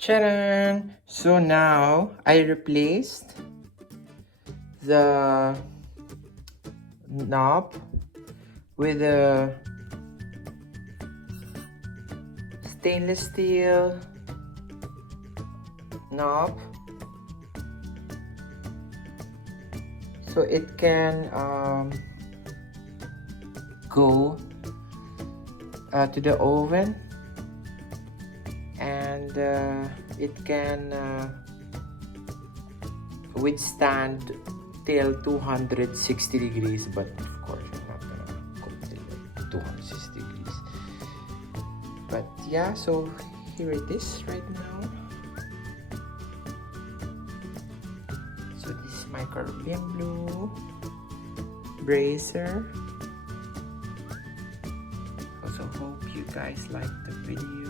Charan! So now I replaced the knob with a stainless steel knob so it can go to the oven, and it can withstand till 260 degrees, but of course I'm not gonna cook till like 260 degrees. But yeah, so here it is right now. So this is my Caribbean blue brazier. Also hope you guys like the video.